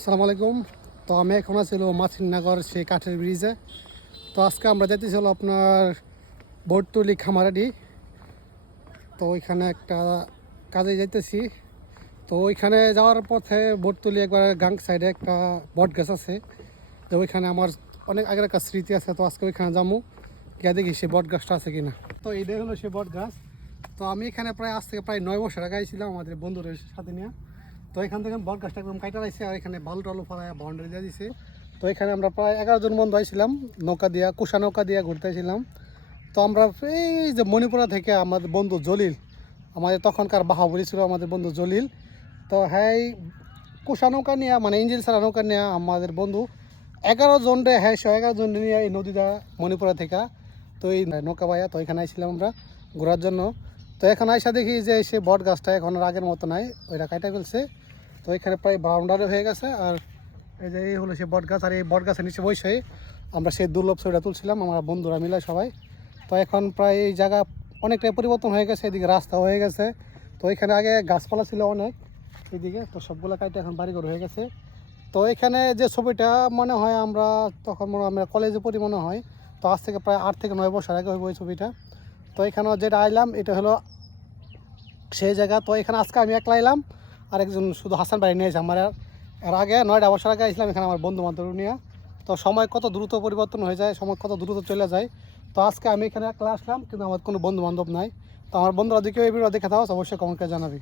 আসসালামু আলাইকুম। তো আমি এখন ছিল মাছিনগর সেই কাঠের ব্রিজে। তো আজকে আমরা যাইতেছিল আপনার বটতলি খামারাডি। তো ওইখানে একটা কাজে যাইতেছি। তো ওইখানে যাওয়ার পথে বটতলি একবার গাং সাইডে একটা বট গাছ আছে। তো ওইখানে আমার অনেক আগের একটা স্মৃতি আছে। তো আজকে ওইখানে যাবো, গিয়ে দেখি সেই বট গাছটা আছে কিনা। তো এইটাই হলো সেই বট গাছ। তো আমি এখানে আজ থেকে প্রায় 9 বছর আগে আইছিলাম আমাদের বন্ধুদের সাথে নিয়ে। তো এখান থেকে বট গাছটা একদম কাটা রাখছে, আর এখানে বালু টালু ফেলায় বাউন্ডারি দিয়ে দিছে। তো এখানে আমরা প্রায় 11 জন বন্ধু আইছিলাম, নৌকা দিয়া কুষা নৌকা দিয়ে ঘুরতে আসছিলাম। তো আমরা এই যে মণিপুরা থেকে আমাদের বন্ধু জলিল, আমাদের তখনকার বাহাবলী ছিল আমাদের বন্ধু জলিল। তো হ্যাঁ, কুষা নৌকা নিয়ে মানে ইঞ্জিন ছাড়া নৌকা নিয়ে আমাদের বন্ধু 11 জন রে, হ্যাঁ 11 জন নিয়ে এই নদীটা মণিপুরা থেকে তো এই নৌকা বাইয়া তো এখানে আইছিলাম আমরা ঘোরার জন্য। তো এখন আইসা দেখি যে সেই বট গাছটা এখন আর আগের মতো নাই, ওইটা কাটা ফেলছে। তো এখানে প্রায় বাউন্ডারি হয়ে গেছে। আর এই যে এই হলো সেই বট গাছ, আর এই বট গাছের নিচে বসে আমরা সেই দুর্লভ ছবিটা তুলছিলাম আমরা বন্ধুরা মিলে সবাই। তো এখন প্রায় এই জায়গা অনেকটাই পরিবর্তন হয়ে গেছে, এদিকে রাস্তা হয়ে গেছে। তো এখানে আগে গাছপালা ছিল অনেক এদিকে, তো সবগুলো কাইটে এখন বাড়িঘর হয়ে গেছে। তো এখানে যে ছবিটা মনে হয় আমরা তখন আমরা কলেজে পড়ি মনে হয়। তো আজ থেকে প্রায় 8 থেকে 9 বছর আগে হইব ওই ছবিটা। তো এখানেও যেটা আইলাম এটা হলো সেই জায়গা। তো এখানে আজকে আমি একলা এলাম, আর একজন শুধু হাসান ভাই নিয়েছে আমার। এর আগে 9টা বছর আগে আসলাম এখানে আমার বন্ধু বান্ধব নিয়ে। তো সময় কত দ্রুত পরিবর্তন হয়ে যায়, সময় কত দ্রুত চলে যায়। তো আজকে আমি এখানে একলা আসলাম, কিন্তু আমার কোনো বন্ধু বান্ধব নাই। তো আমার বন্ধুরা দিকে এই ভিডিও দেখে থাকো, অবশ্যই কমেন্ট করে জানাবি।